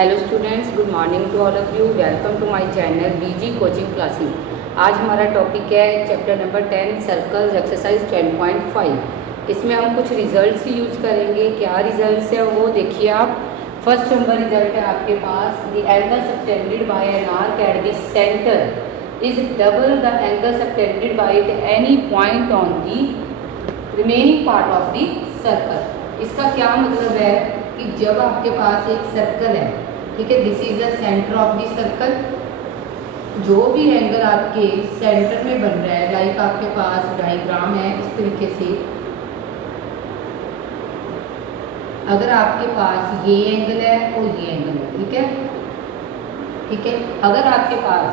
Hello students, good morning to all of you. Welcome to my channel BG coaching classes. आज हमारा topic है chapter number 10 circles exercise 10.5। इसमें हम कुछ results use करेंगे। क्या रिजल्ट्स है वो देखिए आप। फर्स्ट नंबर रिजल्ट है आपके पास, the angle subtended by an arc at the centre is double the angle subtended by any point on the remaining part of the circle. इसका क्या मतलब है कि जब आपके पास एक सर्कल है, ठीक है, this is the centre of the circle, जो भी एंगल आपके सेंटर में बन रहा है, लाइक आपके पास डायग्राम है इस तरीके से। अगर आपके पास ये एंगल है और ये एंगल है, ठीक है, ठीक है। अगर आपके पास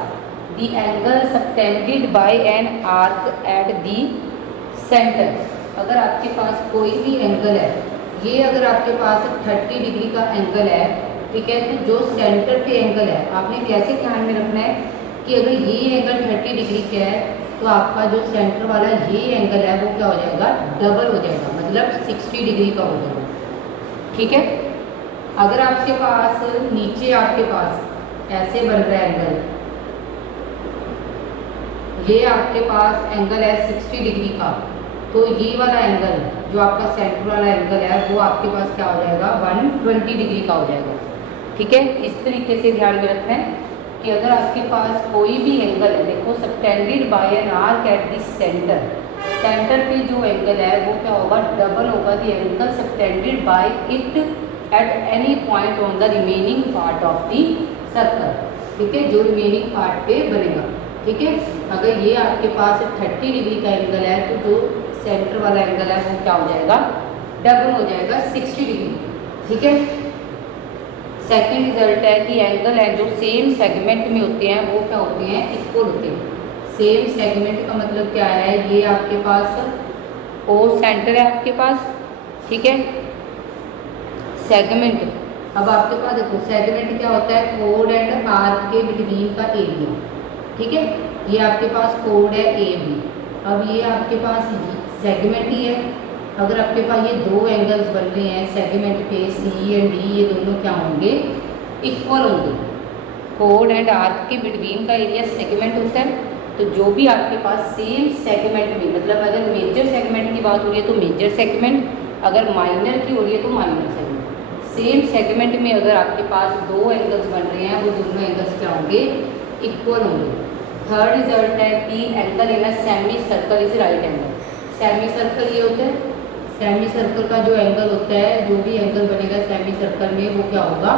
the angle subtended by an arc at the centre, अगर आपके पास कोई भी एंगल है, ये अगर आपके पास 30 डिग्री का एंगल है, ठीक है, तो जो सेंटर पे एंगल है आपने कैसे ध्यान में रखना है कि अगर ये एंगल 30 डिग्री का है तो आपका जो सेंटर वाला ये एंगल है वो क्या हो जाएगा, डबल हो जाएगा, मतलब 60 डिग्री का हो जाएगा, ठीक है। अगर आपके पास नीचे आपके पास ऐसे बन रहा है एंगल, ये आपके पास एंगल है 60 डिग्री का, तो ये वाला एंगल जो आपका सेंटर वाला एंगल है वो आपके पास क्या हो जाएगा, 120 डिग्री का हो जाएगा, ठीक है। इस तरीके से ध्यान में रखना है कि अगर आपके पास कोई भी एंगल है, देखो subtended by an arc at the centre, centre पे जो एंगल है वो क्या होगा, डबल होगा the angle subtended bye it at any point on the remaining part of the circle, ठीक है, जो रिमेनिंग पार्ट पे बनेगा, ठीक है। अगर ये आपके पास 30 डिग्री का एंगल है तो जो सेंटर वाला एंगल है वो क्या हो जाएगा, डबल हो जाएगा 60 डिग्री, ठीक है। सेकंड रिजल्ट है कि एंगल है जो सेम सेगमेंट में होते हैं वो क्या होते हैं, इक्वल होते हैं। सेम सेगमेंट का मतलब क्या है, ये आपके पास ओ सेंटर है आपके पास, ठीक है। सेगमेंट, अब आपके पास देखो सेगमेंट क्या होता है, कोड एंड आर्क के बिटवीन का एरिया, ठीक है। ये आपके पास कोड है ए बी। अब ये आपके पास सेगमेंट ही है। अगर आपके पास ये दो एंगल्स बन रहे हैं सेगमेंट पे, सी एंड डी, ये दोनों क्या होंगे, इक्वल होंगे। कोड एंड आर्क के बिटवीन का एरिया सेगमेंट होता है, तो जो भी आपके पास सेम सेगमेंट में, मतलब अगर मेजर सेगमेंट की बात हो रही है तो मेजर सेगमेंट, अगर माइनर की हो रही है तो माइनर सेगमेंट। सेम सेगमेंट में अगर आपके पास दो एंगल्स बन रहे हैं वो दोनों एंगल्स क्या होंगे, इक्वल होंगे। थर्ड रिजल्ट है कि angle in a semi circle is right angle. Semi circle ये होता है, सेमी सर्कल का जो एंगल होता है, जो भी एंगल बनेगा सेमी सर्कल में वो क्या होगा,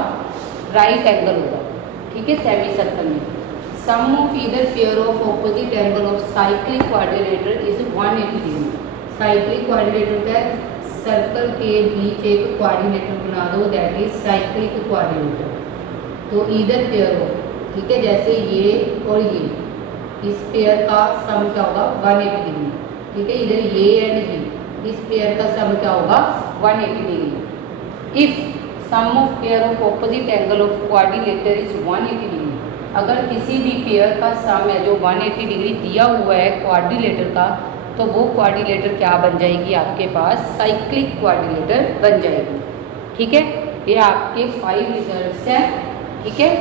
राइट एंगल होगा, ठीक है। सेमी सर्कल में sum of either pair of opposite angle of cyclic quadrilateral is 180 degree. Cyclic quadrilateral का सर्कल के बीच एक क्वाड्रिलेटर बना दो, दैट इज साइक्लिक क्वाड्रिलेटर। तो ईदर पेयर ऑफ, ठीक है, जैसे ये और ये, इस पेयर का सम क्या होगा, 180 डिग्री, ठीक है। इधर ये एंड ये, इस पेयर का सम क्या होगा, 180 degree. If sum of pair of opposite angle of quadrilateral is 180 degree, अगर किसी भी पेयर का सम है जो 180 डिग्री दिया हुआ है क्वाड्रिलेटर का, तो वो क्वाड्रिलेटर क्या बन जाएगी, आपके पास साइक्लिक क्वाड्रिलेटर बन जाएगी, ठीक है। ये आपके 5 रिजल्ट्स हैं, ठीक है।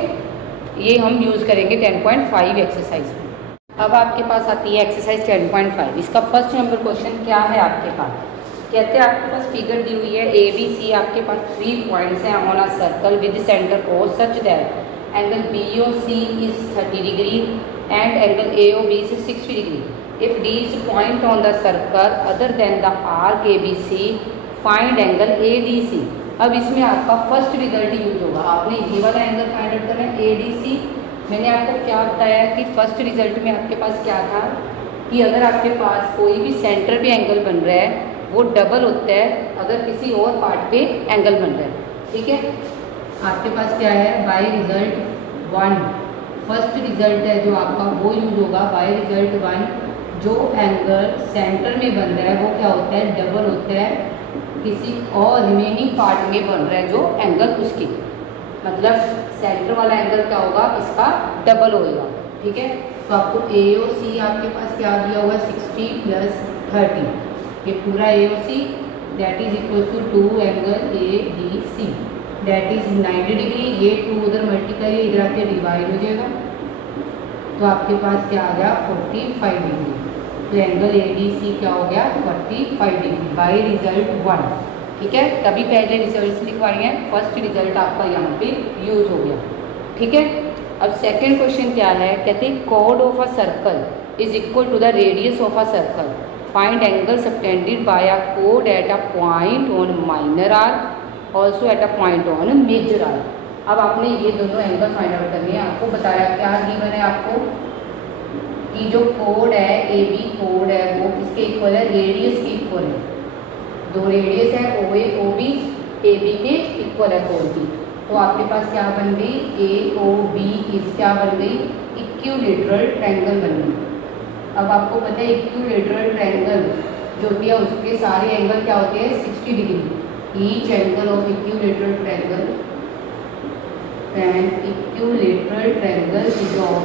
ये हम यूज़ करेंगे 10.5 एक्सरसाइज में। अब आपके पास आती है एक्सरसाइज 10.5। इसका फर्स्ट नंबर क्वेश्चन क्या है आपके पास, कहते हैं आपके पास फिगर दी हुई है ए बी सी, आपके पास 3 पॉइंट्स हैं on a circle with centre O such that angle B O C is 30 degree and angle A O B is 60 degree. If D is point on the circle other than the arc A B C, find angle A D C. अब इसमें आपका first result use होगा, आपने ये वाला angle find out करना है, ए D सी। मैंने आपको क्या बताया कि फर्स्ट रिजल्ट में आपके पास क्या था कि अगर आपके पास कोई भी सेंटर पे एंगल बन रहा है वो डबल होता है अगर किसी और पार्ट पे एंगल बन रहा है, ठीक है। आपके पास क्या है, बाय रिजल्ट 1, फर्स्ट रिजल्ट है जो आपका वो यूज होगा, बाय रिजल्ट 1, जो एंगल सेंटर में बन रहा है वो क्या होता है, डबल होता है किसी और रिमेनिंग पार्ट में बन रहा है जो एंगल उसकी, मतलब सेंटर वाला एंगल क्या होगा, इसका डबल होएगा, ठीक है। तो आपको ए ओ सी आपके पास क्या दिया हुआ, 60 + 30, ये पूरा A O C that is equal to 2 angle A D C. That is 90 degree. ये 2 उधर मल्टीप्लाई है, इधर आके डिवाइड हो जाएगा, तो आपके पास क्या आ गया 45 डिग्री। तो एंगल ए डी सी क्या हो गया 45 डिग्री बाई रिजल्ट 1। ठीक है, तभी पहले रिजल्ट लिखवाए हैं, फर्स्ट रिजल्ट आपका यहाँ पे यूज हो गया। ठीक है, अब सेकेंड क्वेश्चन क्या है, कहते हैं code of a circle is equal to the radius of a circle, find angle subtended bye a code at a point on minor arc also at a point on major arc. अब आपने ये दोनों angle find out करने हैं। आपको बताया क्या given है आपको कि जो कोड है ए बी कोड है वो किसके इक्वल है, रेडियस के इक्वल है। दो रेडियस है ओ ए ओ बी, ए बी के इक्वल है कोड की। तो आपके पास क्या बन गई ए ओ बी इस क्या बन गई इक्विलेटरल ट्रायंगल बन गई। अब आपको पता है इक्विलेटरल ट्रायंगल जो होती है उसके सारे एंगल क्या होते हैं 60 degree. Each angle of equilateral triangle and equilateral triangle is of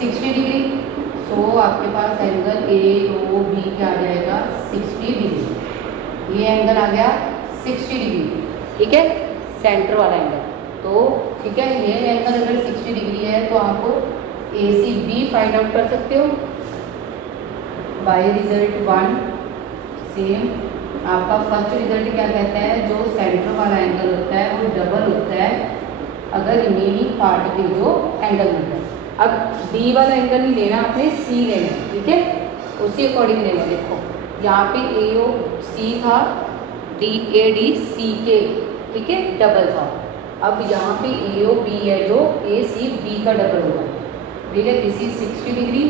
60 degree. So आपके पास एंगल ए ओ बी क्या आ जाएगा 60 डिग्री। ये एंगल आ गया 60 डिग्री। ठीक है, सेंटर वाला एंगल। तो ठीक है, ये एंगल अगर 60 डिग्री है तो आप ए सी बी फाइंड आउट कर सकते हो बाय रिजल्ट 1। सेम आपका फर्स्ट रिजल्ट क्या कहता है, जो सेंटर वाला एंगल होता है वो डबल होता है अगर रिमेनिंग पार्ट के जो एंगल मिलता है। अब बी वाला एंगल नहीं लेना, आपने सी लेना है। ठीक है, उसी अकॉर्डिंग लेना। देखो यहाँ पे ए ओ सी था, डी ए डी सी के, ठीक है, डबल था। अब यहाँ पे ए ओ बी है जो ए सी बी का डबल होगा। ठीक है, this is 60 degree,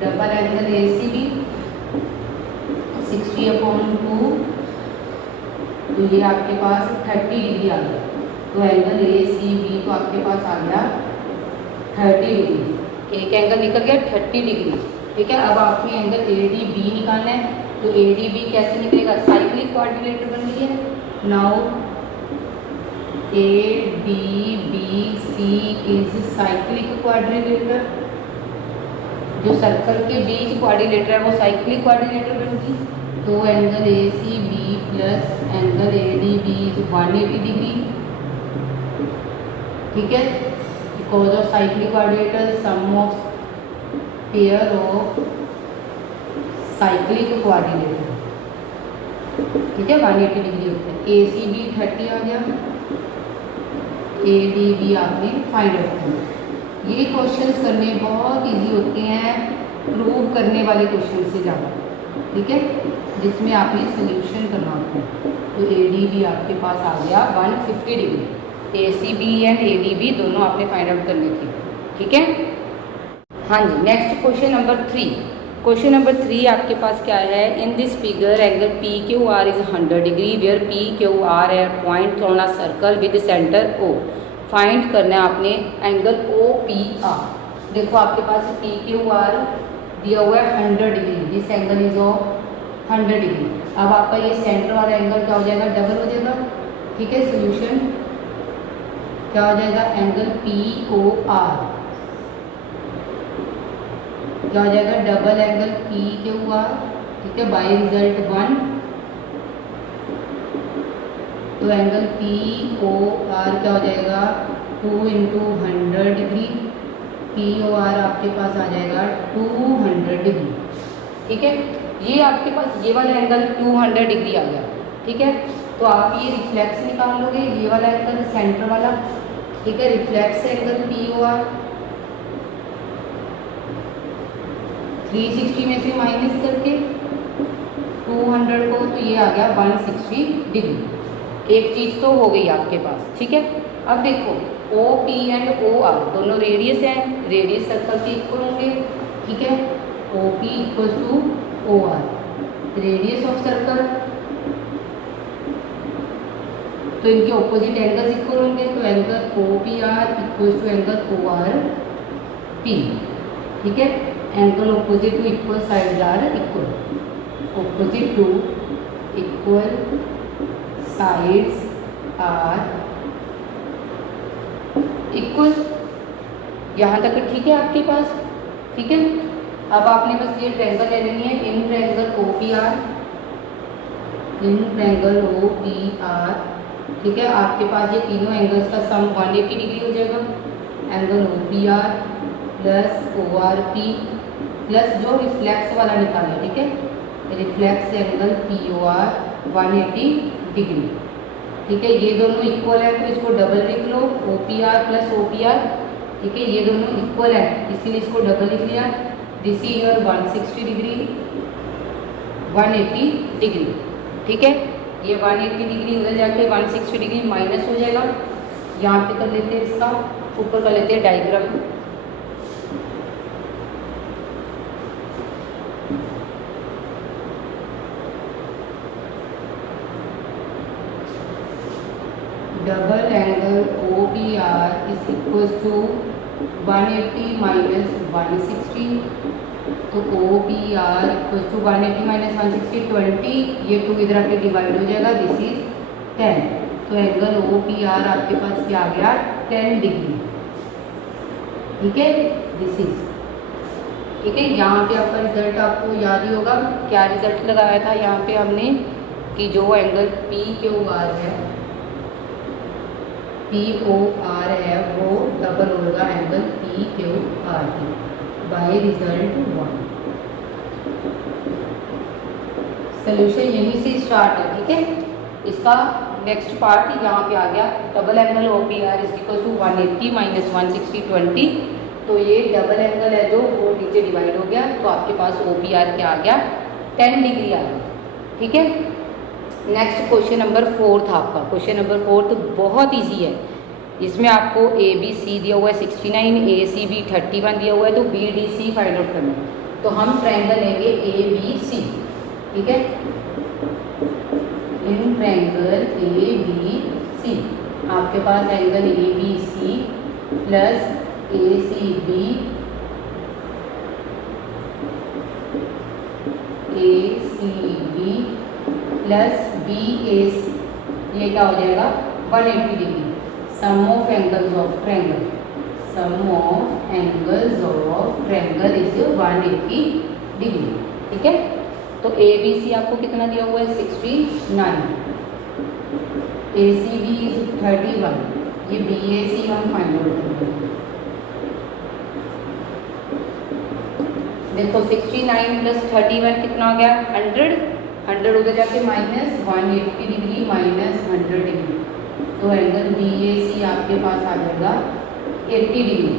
double angle A C B 60/2, तो ये आपके पास 30 डिग्री आ गया। तो एंगल ए सी बी तो आपके पास आ गया 30 डिग्री। एक एंगल निकल गया 30 डिग्री। ठीक है, अब आपने एंगल ए डी बी निकालना है। तो ए डी बी कैसे निकलेगा, साइक्लिक क्वाड्रिलेटर बन गई है। Now A D B C is cyclic quadrilateral. जो सर्कल के बीच क्वाड्रिलेटर है वो साइक्लिक क्वाड्रिलेटर बन गई। तो angle A C B plus angle A D B is 180 degree. ठीक है, because of cyclic quadrilateral sum of pair of cyclic quadrilateral. ठीक है, 180 डिग्री होता है। ए सी बी 30 आ गया, ए डी बी आपने फाइंड आउट करना। ये क्वेश्चंस करने बहुत इजी होते हैं प्रूव करने वाले क्वेश्चन से ज़्यादा। ठीक है, जिसमें आपने सोल्यूशन करना होता है। तो ए डी बी आपके पास आ गया 150 degree. A C B and A D B दोनों आपने फाइंड आउट करने थे। ठीक है, हाँ जी। Next question number 3। Question number 3 आपके पास क्या है, in this figure angle P Q R is 100 degree where P Q R है point on a circle with centre O. Find करना है आपने एंगल ओ पी आर। देखो आपके पास पी क्यू आर दिया हुआ है 100 degree, this angle is of 100 degree. अब आपका ये सेंटर वाला एंगल क्या हो जाएगा, डबल हो जाएगा। ठीक है, सोल्यूशन क्या हो जाएगा, एंगल पी ओ आर क्या हो जाएगा, double angle P Q are. ठीक है, बाय रिजल्ट 1। तो एंगल पी ओ आर क्या हो जाएगा 2 × 100 डिग्री। पी ओ आर आपके पास आ जाएगा 200 डिग्री। ठीक है, ये आपके पास ये वाला एंगल 200 डिग्री आ गया। ठीक है, तो आप ये रिफ्लेक्स निकाल लोगे, ये वाला एंगल सेंटर वाला। ठीक है, reflex angle P O R 360 में से माइनस करके 200 को, तो ये आ गया 160 डिग्री। एक चीज़ तो हो गई आपके पास। ठीक है, अब देखो O P and O R दोनों रेडियस हैं, रेडियस सर्कल के इक्वल होंगे। ठीक है, O P equal to O R, radius of circle. तो इनके ऑपोजिट एंगल्स इक्वल होंगे। तो angle O P R equal to angle O R P. ठीक है, angle opposite to equal sides are equal, opposite to equal sides are equal. यहाँ तक ठीक है आपके पास। ठीक है, अब आपने बस ये ट्रायंगल ले लेनी है, in triangle O P R, in triangle O P R ठीक है, आपके पास ये तीनों एंगल्स का सम 180 डिग्री हो जाएगा। Angle OPR plus ORP plus जो रिफ्लेक्स वाला निकालें, ठीक है, रिफ्लेक्स एंगल POR 180 डिग्री। ठीक है, ये दोनों इक्वल है तो इसको डबल लिख लो, OPR प्लस OPR। ठीक है, ये दोनों इक्वल है इसीलिए इसको डबल लिख लिया। This is your 160 degree 180 degree. ठीक है, ये 180 डिग्री उधर जाके 160 डिग्री माइनस हो जाएगा। यहाँ पे कर लेते हैं इसका, ऊपर कर लेते हैं diagram. Double angle OPR is equal to 180 minus 160। तो OPR इक्वल टू 180 माइनस 160 20, ये 2 इधर आके डिवाइड हो जाएगा, दिस इज 10। तो एंगल OPR आपके पास क्या आ गया 10 डिग्री। ठीक है, दिस इज ठीक है। यहाँ पे आपका रिजल्ट आपको याद ही होगा, क्या रिजल्ट लगाया था यहाँ पे हमने कि जो एंगल PQR है POR है वो डबल होगा angle PQR by result 1। Solution यहीं से स्टार्ट है। ठीक है, इसका नेक्स्ट पार्ट यहाँ पे आ गया, double angle OPR is equal to 180 minus 160 20। तो ये डबल एंगल है जो वो नीचे डिवाइड हो गया, तो आपके पास OPR क्या आ गया 10 डिग्री आ गया। ठीक है, नेक्स्ट क्वेश्चन नंबर 4 था आपका। क्वेश्चन नंबर 4 तो बहुत इजी है, इसमें आपको ABC दिया हुआ है 69, ACB 31 दिया हुआ है, तो BDC फाइंड आउट करना है। तो हम ट्रायंगल लेंगे ABC। ठीक है, इन ट्रायंगल ABC आपके पास angle ABC plus ACB plus BAC, ये क्या हो जाएगा 180 degree. Sum of angles of triangle, sum of angles of triangle is 180 degree. ठीक है, तो ABC आपको कितना दिया हुआ है 69, ACB इज 31, ये BAC हम फाइंड आउट करेंगे। देखो 69 प्लस 31 कितना हो गया 100 उधर जाके माइनस 180 डिग्री माइनस 100 डिग्री, तो एंगल BAC आपके पास आ जाएगा 80 डिग्री।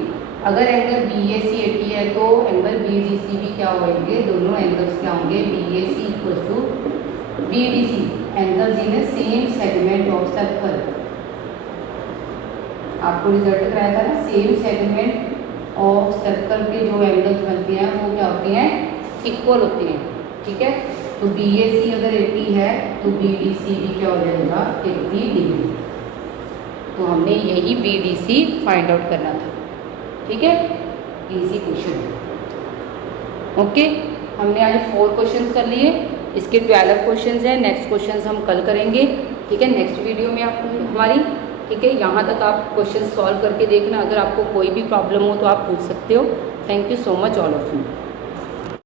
अगर एंगल BAC 80 है तो एंगल BDC भी क्या होंगे, दोनों एंगल्स क्या होंगे BAC equal to BDC, angles in a same segment of circle. आपको रिजल्ट कराया था ना, सेम सेगमेंट ऑफ सर्कल के जो एंगल्स बनते हैं वो क्या होते हैं इक्वल होते हैं। ठीक है, तो BAC अगर 80 है तो BDC भी क्या हो जाएगा 80 डिग्री। तो हमने यही BDC फाइंड आउट करना था। ठीक है, इजी क्वेश्चन। ओके, हमने आज 4 क्वेश्चंस कर लिए, इसके 12 क्वेश्चंस हैं। नेक्स्ट क्वेश्चंस हम कल करेंगे। ठीक है, नेक्स्ट वीडियो में आप हमारी। ठीक है, यहाँ तक आप क्वेश्चन सॉल्व करके देखना। अगर आपको कोई भी प्रॉब्लम हो तो आप पूछ सकते हो। Thank you so much all of you.